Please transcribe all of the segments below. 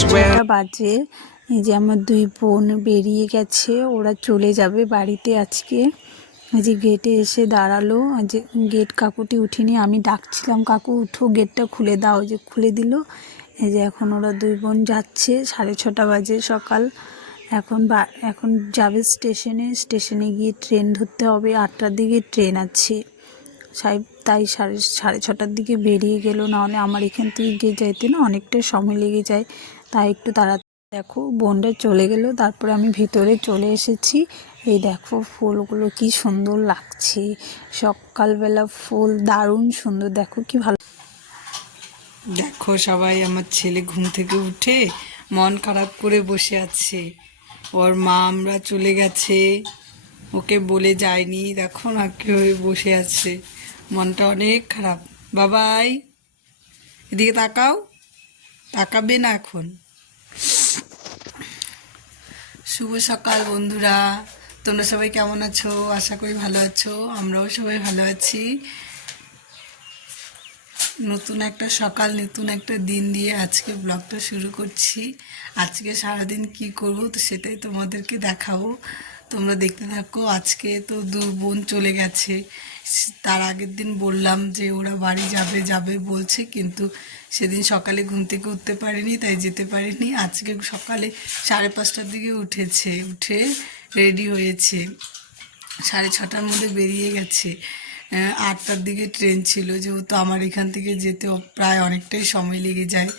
6টা বাজে। এই যে আমার দুই বোন বেরিয়ে গেছে, ওরা চলে যাবে বাড়িতে আজকে। এই যে গেটে এসে দাঁড়ালো, যে গেট কাকুটি উঠিনি, আমি ডাকছিলাম কাকু উঠো গেটটা খুলে দাও, যে খুলে দিল। এই যে এখন ওরা দুই বোন যাচ্ছে, 6:30 বাজে সকাল। এখন যাবে স্টেশনে গিয়ে ট্রেন ধরতে হবে, 8টার দিকে ট্রেন আছে। তাই 6:30টার দিকে বেরিয়ে গেল, নাহলে আমার এখান থেকে গিয়ে যাইতে না অনেকটা সময় লেগে যায়, তাই একটু তাড়াতাড়ি। দেখো বোনটা চলে গেল, তারপরে আমি ভিতরে চলে এসেছি। এই দেখো ফুলগুলো কি সুন্দর লাগছে, সকালবেলা ফুল দারুণ সুন্দর, দেখো কি ভালো। দেখো সবাই, আমার ছেলে ঘুম থেকে উঠে মন খারাপ করে বসে আছে। ওর মা আমরা চলে গেছে, ওকে বলে যায়নি, দেখো না কি হয়ে বসে আছে, মনটা অনেক খারাপ। বাবাই এদিকে তাকাও, তাকাবে না এখন। শুভ সকাল বন্ধুরা, তোমরা সবাই কেমন আছো? আশা করি ভালো আছো, আমরাও সবাই ভালো আছি। নতুন একটা সকাল, নতুন একটা দিন দিয়ে আজকে ব্লগটা শুরু করছি। আজকে সারাদিন কি করব তো সেটাই তোমাদেরকে দেখাবো, তোমরা দেখতে থাকো। আজকে তো দু বোন চলে গেছে, তার আগের দিন বললাম যে ওরা বাড়ি যাবে যাবে বলছে, কিন্তু সেদিন সকালে ঘুম থেকে উঠতে পারিনি, তাই যেতে পারিনি। আজকে সকালে 5:30টার দিকে উঠেছে, উঠে রেডি হয়েছে, 6:30টার মধ্যে বেরিয়ে গেছে। 8টার দিকে ট্রেন ছিল, যেহেতু আমার এখান থেকে যেতে প্রায় অনেকটাই সময় লেগে যায়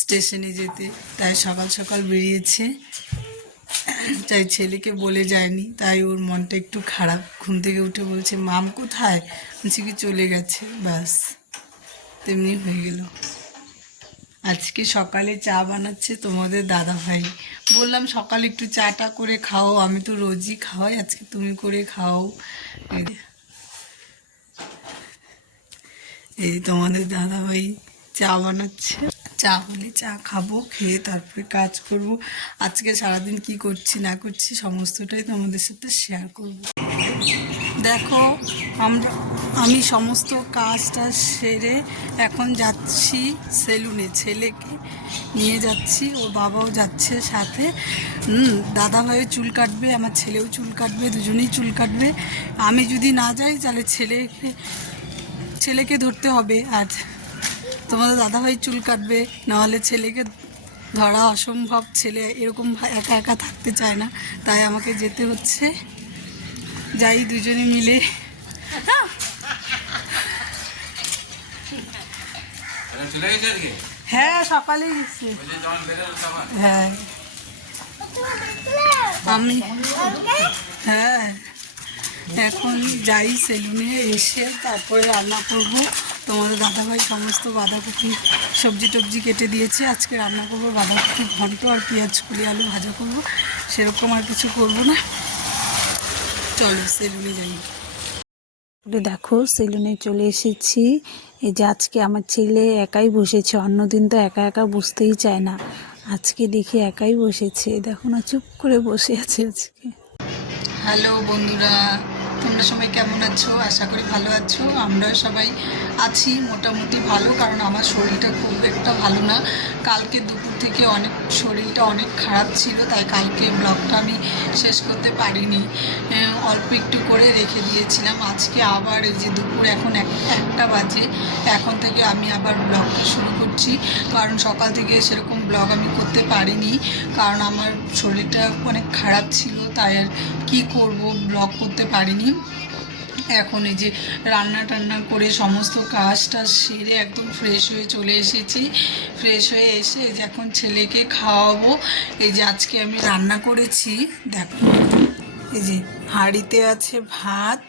স্টেশনে যেতে, তাই সকাল সকাল বেরিয়েছে। তাই ছেলেকে বলে যায়নি, তাই ওর মনটা একটু খারাপ। ঘুম থেকে উঠে বলছে মাম কোথায়, বলছি কি চলে গেছে, ব্যাস তেমনি হয়ে গেল। আজকে সকালে চা বানাচ্ছে তোমাদের দাদা ভাই, বললাম সকালে একটু চাটা করে খাও, আমি তো রোজই খাওয়াই, আজকে তুমি করে খাও। এই তোমাদের দাদাভাই চা বানাচ্ছে, চা হলে চা খাবো, খেয়ে তারপরে কাজ করব। আজকে সারাদিন কি করছি না করছি সমস্তটাই তোমাদের সাথে শেয়ার করব। দেখো আমি সমস্ত কাজটা সেরে এখন যাচ্ছি সেলুনে, ছেলেকে নিয়ে যাচ্ছি, ওর বাবাও যাচ্ছে সাথে। দাদাভাইও চুল কাটবে, আমার ছেলেও চুল কাটবে, দুজনেই চুল কাটবে। আমি যদি না যাই তাহলে ছেলেকে ধরতে হবে, আর তোমাদের দাদাভাই চুল কাটবে, নাহলে ছেলেকে ধরা অসম্ভব। ছেলে এরকম একা একা থাকতে চায় না, তাই আমাকে যেতে হচ্ছে। যাই দুজনে মিলে। হ্যাঁ সকালেই গেছি, হ্যাঁ আমি হ্যাঁ এখন যাই সেলুনে, এসে তারপরে রান্না করব। তোমাদের দাদাভাই সমস্ত বাঁধাকপি সবজি টবজি কেটে দিয়েছে, আজকে রান্না করবো বাঁধাকপি ঘন্ট আর পেঁয়াজ কুলি আলু ভাজা করব, সেরকম আর কিছু করব না। চলো সেলুনে যাই। দেখো সেলুনে চলে এসেছি। এই যে আজকে আমার ছেলে একাই বসেছে, অন্যদিন তো একা একা বসতেই চায় না, আজকে দেখি একাই বসেছে, দেখো না চুপ করে বসে আছে আজকে। হ্যালো বন্ধুরা, তোমরা সবাই কেমন আছো? আশা করি ভালো আছো, আমরা সবাই আছি মোটামুটি ভালো, কারণ আমার শরীরটা খুব একটা ভালো না। কালকে দুপুর থেকে শরীরটা অনেক খারাপ ছিল, তাই কালকে ব্লগটা আমি শেষ করতে পারিনি, অল্প একটু করে রেখে দিয়েছিলাম। আজকে আবার এই যে দুপুর এখন একটা বাজে, এখন থেকে আমি আবার ব্লগটা শুরু করছি, কারণ সকাল থেকে সেরকম ব্লগ আমি করতে পারিনি, কারণ আমার শরীরটা অনেক খারাপ ছিল, তাই আর কী করব, ব্লগ করতে পারিনি। এখন এই যে রান্না টান্না করে সমস্ত কাজটা সেরে একদম ফ্রেশ হয়ে চলে এসেছি। ফ্রেশ হয়ে এসে এই যে এখন ছেলেকে খাওয়াবো। এই যে আজকে আমি রান্না করেছি, দেখো এই যে হাঁড়িতে আছে ভাত,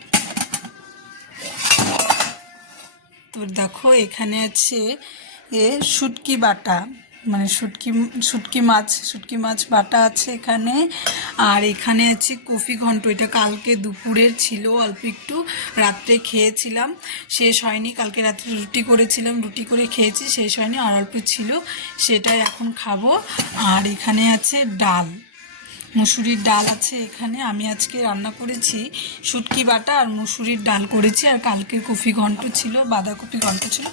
তো দেখো এখানে আছে শুটকি বাটা, মানে শুটকি মাছ বাটা আছে এখানে, আর এখানে আছে কফি ঘন্ট, এটা কালকে দুপুরের ছিল, অল্প একটু রাত্রে খেয়েছিলাম, শেষ হয়নি। কালকে রাত্রে রুটি করেছিলাম, রুটি করে খেয়েছি, শেষ হয়নি, আর অল্প ছিল, সেটাই এখন খাবো। আর এখানে আছে ডাল, মুসুরির ডাল আছে এখানে। আমি আজকে রান্না করেছি শুটকি বাটা আর মুসুরির ডাল করেছি, আর কালকের কফি ঘন্ট ছিল, বাঁধাকপি ঘন্ট ছিল,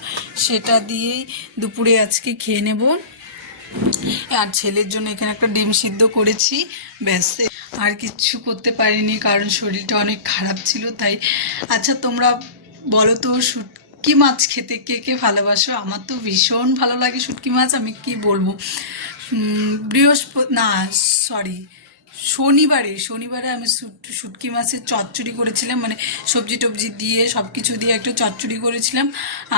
সেটা দিয়েই দুপুরে আজকে খেয়ে নেব। আর ছেলের জন্য এখানে একটা ডিম সিদ্ধ করেছি, ব্যাস। আর কিচ্ছু করতে পারিনি কারণ শরীরটা অনেক খারাপ ছিল তাই। আচ্ছা তোমরা বলো তো, শুটকি মাছ খেতে কে কে ভালোবাসো? আমার তো ভীষণ ভালো লাগে শুটকি মাছ, আমি কি বলবো। সরি, শনিবারে আমি শুটকি মাছের চচ্চড়ি করেছিলাম, মানে সবজি টবজি দিয়ে সব কিছু দিয়ে একটু চচ্চড়ি করেছিলাম।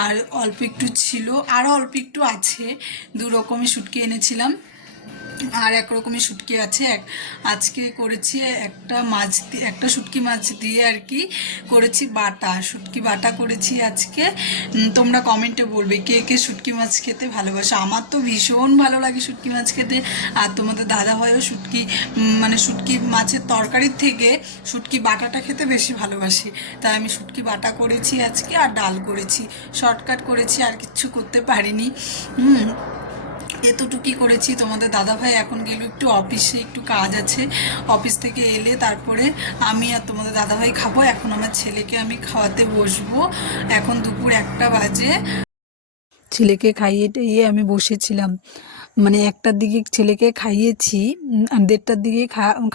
আর অল্প একটু ছিল, আরও অল্প একটু আছে, 2 রকমের শুটকি এনেছিলাম আর 1 রকমের শুটকি আছে। আজকে করেছি একটা শুটকি মাছ দিয়ে আর কি করেছি শুটকি বাটা করেছি আজকে। তোমরা কমেন্টে বলবে কে কে শুটকি মাছ খেতে ভালোবাসো। আমার তো ভীষণ ভালো লাগে শুটকি মাছ খেতে। আর তোমাদের দাদা ভাইও মানে শুটকি মাছের তরকারির থেকে শুটকি বাটাটা খেতে বেশি ভালোবাসি, তাই আমি শুটকি বাটা করেছি আজকে আর ডাল করেছি, শর্টকাট করেছি, আর কিচ্ছু করতে পারিনি। এতটুকুই করেছি। তোমাদের দাদাভাই এখন গেল একটু অফিসে, একটু কাজ আছে, অফিস থেকে এলে তারপরে আমি আর তোমাদের দাদাভাই খাবো। এখন আমার ছেলেকে আমি খাওয়াতে বসবো, এখন দুপুর 1টা বাজে। ছেলেকে খাইয়ে টাইয়ে আমি বসেছিলাম, মানে 1টার দিকে ছেলেকে খাইয়েছি, 1:30টার দিকে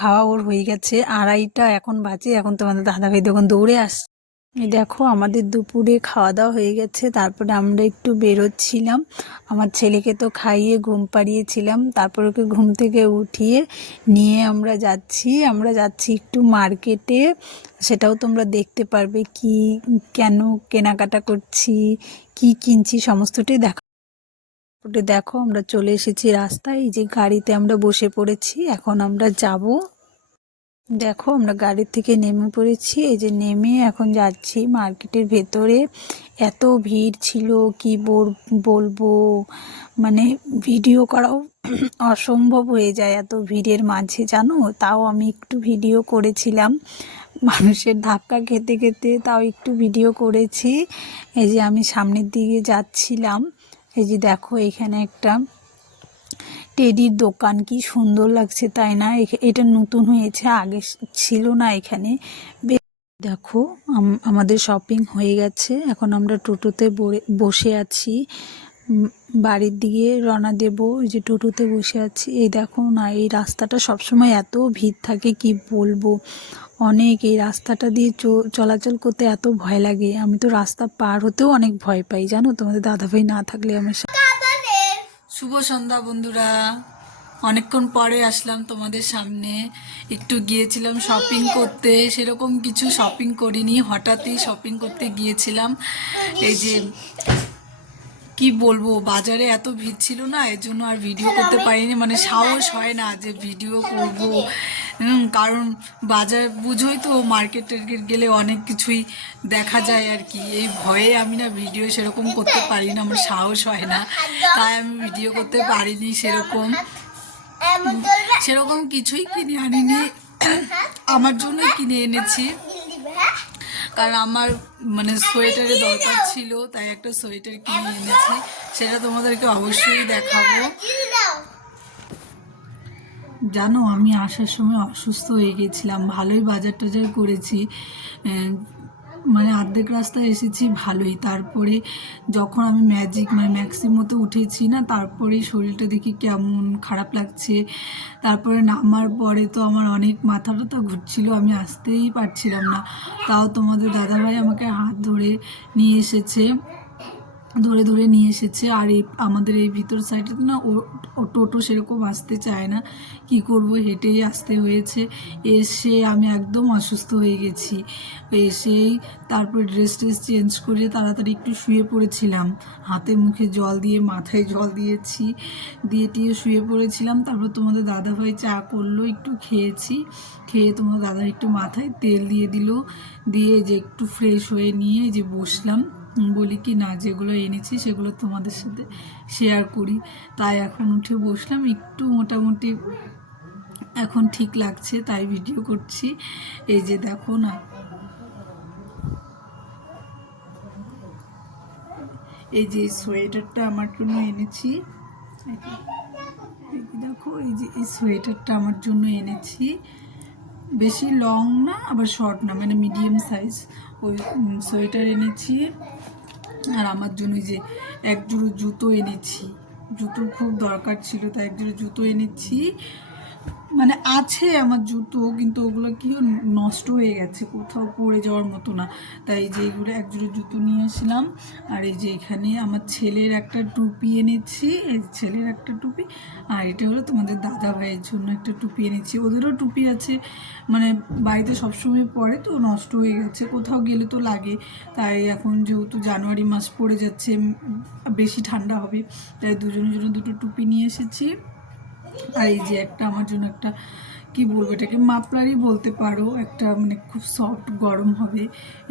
খাওয়া ওর হয়ে গেছে, 2:30টা এখন বাজে। এখন তোমাদের দাদাভাই তখন দৌড়ে আসছে। এই দেখো আমাদের দুপুরে খাওয়া দাওয়া হয়ে গেছে, তারপরে আমরা একটু বেরোচ্ছিলাম। আমার ছেলেকে তো খাইয়ে ঘুম পাড়িয়েছিলাম, তারপর ওকে ঘুম থেকে উঠিয়ে নিয়ে আমরা যাচ্ছি একটু মার্কেটে, সেটাও তোমরা দেখতে পারবে কি কেন কেনাকাটা করছি, কি কিনছি সমস্তটাই দেখো। আমরা চলে এসেছি রাস্তায়, এই যে গাড়িতে আমরা বসে পড়েছি, এখন আমরা যাব। দেখো আমরা গাড়ির থেকে নেমে পড়েছি, এই যে নেমে এখন যাচ্ছি মার্কেটের ভেতরে। এত ভিড় ছিল কি বলবো, মানে ভিডিও করাও অসম্ভব হয়ে যায় এত ভিড়ের মাঝে, জানো। তাও আমি একটু ভিডিও করেছিলাম, মানুষের ধাক্কা খেতে খেতে তাও একটু ভিডিও করেছি। এই যে আমি সামনের দিকে যাচ্ছিলাম, এই যে দেখো এখানে একটা টেডির দোকান, কি সুন্দর লাগছে তাই না। এটা নতুন হয়েছে, আগে ছিল না এখানে। দেখো আমাদের শপিং হয়ে গেছে, এখন আমরা টোটোতে বসে আছি, বাড়ির দিকে রওনা দেবো। ওই যে টোটোতে বসে আছি। এই দেখো না, এই রাস্তাটা সবসময় এত ভিড় থাকে কি বলবো, অনেক। এই রাস্তাটা দিয়ে চলাচল করতে এত ভয় লাগে, আমি তো রাস্তা পার হতেও অনেক ভয় পাই, জানো, তোমাদের দাদাভাই না থাকলে আমার সাথে। শুভ সন্ধ্যা বন্ধুরা, অনেকক্ষণ পরে আসলাম তোমাদের সামনে। একটু গিয়েছিলাম শপিং করতে, সেরকম কিছু শপিং করিনি, হঠাৎই শপিং করতে গিয়েছিলাম। এই যে কি বলবো, বাজারে এত ভিড় ছিল না, এর জন্য আর ভিডিও করতে পারিনি, মানে সাহস হয় না যে ভিডিও করব। কারণ বাজার বুঝোই তো, মার্কেটে গেলে অনেক কিছুই দেখা যায় আর কি, এই ভয়ে আমি না ভিডিও সেরকম করতে পারি না, আমার সাহস হয় না, তাই আমি ভিডিও করতে পারিনি। সেরকম কিছুই কিনে আনিনি, আমার জন্যই কিনে এনেছি, কারণ আমার মানে সোয়েটারের দরকার ছিল, তাই একটা সোয়েটার কিনে এনেছি, সেটা তোমাদেরকে অবশ্যই দেখাবো। জানো আমি আসার সময় অসুস্থ হয়ে গেছিলাম, ভালোই বাজার টাজার করেছি, মানে অর্ধেক রাস্তায় এসেছি ভালোই। তারপরে যখন আমি ম্যাক্সিমোতে উঠেছি না, তারপরেই শরীরটা দেখি কেমন খারাপ লাগছে। তারপরে নামার পরে তো আমার অনেক মাথা টাথা ঘুরছিল, আমি আসতেই পারছিলাম না। তাও তোমাদের দাদাভাই আমাকে হাত ধরে নিয়ে এসেছে, আর আমাদের এই ভিতর সাইডে না ও টোটো সেরকম আসতে চায় না, কি করব, হেঁটেই আসতে হয়েছে। এসে আমি একদম অসুস্থ হয়ে গেছি, এসেই তারপর ড্রেস চেঞ্জ করে তাড়াতাড়ি একটু শুয়ে পড়েছিলাম, হাতে মুখে জল দিয়ে মাথায় জল দিয়েছি, দিয়ে শুয়ে পড়েছিলাম। তারপর তোমাদের দাদাভাই চা করলো, একটু খেয়েছি, খেয়ে তোমাদের দাদা একটু মাথায় তেল দিয়ে দিল, দিয়ে যে একটু ফ্রেশ হয়ে নিয়ে যে বসলাম, বলি কি না যেগুলো এনেছি সেগুলো তোমাদের সাথে শেয়ার করি, তাই এখন উঠে বসলাম, একটু মোটামুটি এখন ঠিক লাগছে, তাই ভিডিও করছি। এই যে দেখো না, এই যে সোয়েটারটা আমার জন্য এনেছি, দেখো এই যে এই সোয়েটারটা আমার জন্য এনেছি, বেশি লং না আবার শর্ট না, মানে মিডিয়াম সাইজ ওই সোয়েটার এনেছি। আর আমার জন্য যে 1 জোড়ো জুতো এনেছি, জুতোর খুব দরকার ছিল, তাই এক জোড়া জুতো এনেছি। মানে আছে আমার জুতো, কিন্তু ওগুলো কি নষ্ট হয়ে গেছে, কোথাও পড়ে যাওয়ার মতো না। তাই যে এগুলো এক জোড়া জুতো নিয়ে আসলাম। আর এই যে এখানে আমার ছেলের একটা টুপি এনেছি, এই ছেলের একটা টুপি। আর এটা হলো তোমাদের দাদা ভাইয়ের জন্য একটা টুপি এনেছি। ওদেরও টুপি আছে, মানে বাড়িতে সবসময় পরে তো নষ্ট হয়ে গেছে, কোথাও গেলে তো লাগে। তাই এখন যেহেতু জানুয়ারি মাস পড়ে যাচ্ছে, বেশি ঠান্ডা হবে, তাই দুজনের জন্য দুটো টুপি নিয়ে এসেছি। আর এই যে একটা আমার জন্য একটা, কি বলবো এটাকে, মাফলারই বলতে পারো, একটা মানে খুব সফট গরম হবে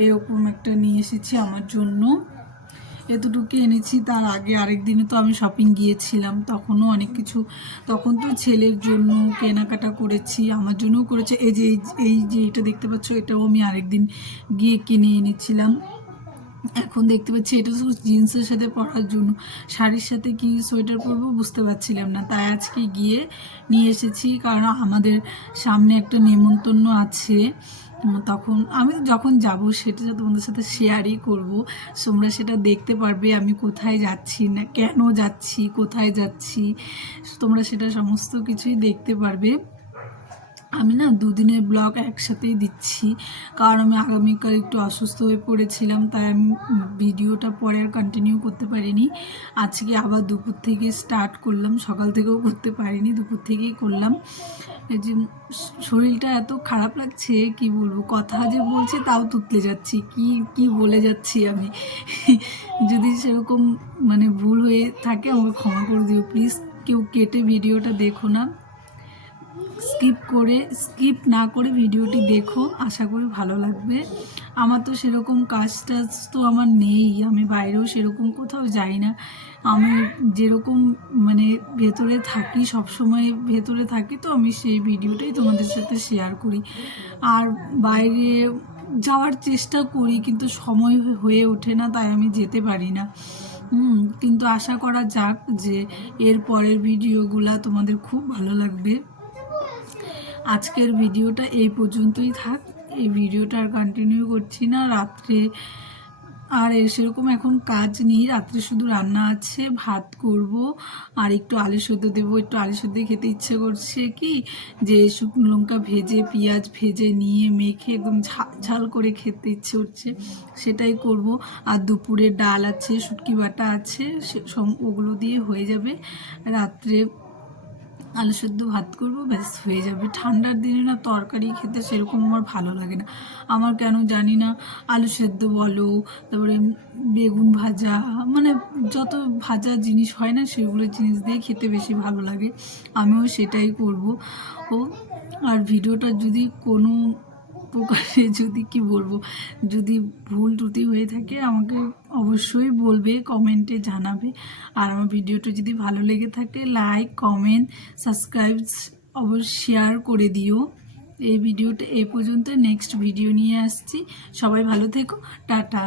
এরকম একটা নিয়ে এসেছি আমার জন্য। এতটুকু এনেছি। তার আগে আরেক দিনে তো আমি শপিং গিয়েছিলাম, তখনও অনেক কিছু, তখন তো ছেলের জন্য কেনাকাটা করেছি, আমার জন্যও করেছে। এই যে এটা দেখতে পাচ্ছ, এটাও আমি আরেকদিন গিয়ে কিনে এনেছিলাম। এখন দেখতে পাচ্ছি এটা শুধু জিন্সের সাথে পরার জন্য, শাড়ির সাথে কি সোয়েটার পরবো বুঝতে পারছিলাম না, তাই আজকে গিয়ে নিয়ে এসেছি। কারণ আমাদের সামনে একটা নেমন্তন্ন আছে, তখন আমি যখন যাব সেটা তোমাদের সাথে শেয়ারই করব। তোমরা সেটা দেখতে পারবে আমি কোথায় যাচ্ছি, না কেন যাচ্ছি, কোথায় যাচ্ছি, তোমরা সেটা সমস্ত কিছুই দেখতে পারবে। আমি না দুদিনের ব্লগ একসাথেই দিচ্ছি, কারণ আমি আগামীকাল একটু অসুস্থ হয়ে পড়েছিলাম, তাই আমি ভিডিওটা পরে আর কন্টিনিউ করতে পারিনি। আজকে আবার দুপুর থেকে স্টার্ট করলাম, সকাল থেকেও করতে পারিনি, দুপুর থেকেই করলাম। এই যে শরীরটা এত খারাপ লাগছে, কি বলবো, কথা যে বলছি তাও তুতলে যাচ্ছি, কি কি বলে যাচ্ছি আমি। যদি সেরকম মানে ভুল হয়ে থাকে আমাকে ক্ষমা করে দিও প্লিজ। কেউ কেটে ভিডিওটা দেখো না, স্কিপ না করে ভিডিওটি দেখো, আশা করি ভালো লাগবে। আমার তো সেরকম কাজ টাজ তো আমার নেই, আমি বাইরেও সেরকম কোথাও যাই না। আমি যেরকম মানে ভেতরে থাকি, সবসময় ভেতরে থাকি, তো আমি সেই ভিডিওটাই তোমাদের সাথে শেয়ার করি। আর বাইরে যাওয়ার চেষ্টা করি, কিন্তু সময় হয়ে ওঠে না, তাই আমি যেতে পারি না। কিন্তু আশা করা যাক যে এর পরের ভিডিওগুলা তোমাদের খুব ভালো লাগবে। আজকের ভিডিওটা এই পর্যন্তই থাক, এই ভিডিওটা আর কন্টিনিউ করছি না। রাত্রে আর সেরকম এখন কাজ নেই, রাত্রে শুধু রান্না আছে, ভাত করব আর একটু আলু সেদ্ধ দেবো। একটু আলু সেদ্ধ খেতে ইচ্ছে করছে, কি যে শুকনো লঙ্কা ভেজে পেঁয়াজ ভেজে নিয়ে মেখে একদম ঝাল করে খেতে ইচ্ছে করছে, সেটাই করব। আর দুপুরে ডাল আছে, শুটকি বাটা আছে, ওগুলো দিয়ে হয়ে যাবে। রাত্রে আলু সেদ্ধ ভাত করবো, ব্যাস হয়ে যাবে। ঠান্ডার দিনে না তরকারি খেতে সেরকম আমার ভালো লাগে না, আমার কেন জানি না। আলু সেদ্ধ বলো, তারপরে বেগুন ভাজা, মানে যত ভাজা জিনিস হয় না সেগুলো জিনিস দিয়ে খেতে বেশি ভালো লাগে, আমিও সেটাই করব। আর ভিডিওটা যদি কোনো প্রকারে যদি কি বলবো, যদি ভুল ত্রুটি হয়ে থাকে আমাকে অবশ্যই বলবে, কমেন্টে জানাবে। আর আমার ভিডিওটা যদি ভালো লেগে থাকে লাইক কমেন্ট সাবস্ক্রাইব অবশ্যই শেয়ার করে দিও। এই ভিডিওটা এই পর্যন্ত, নেক্সট ভিডিও নিয়ে আসছি। সবাই ভালো থেকো, টাটা।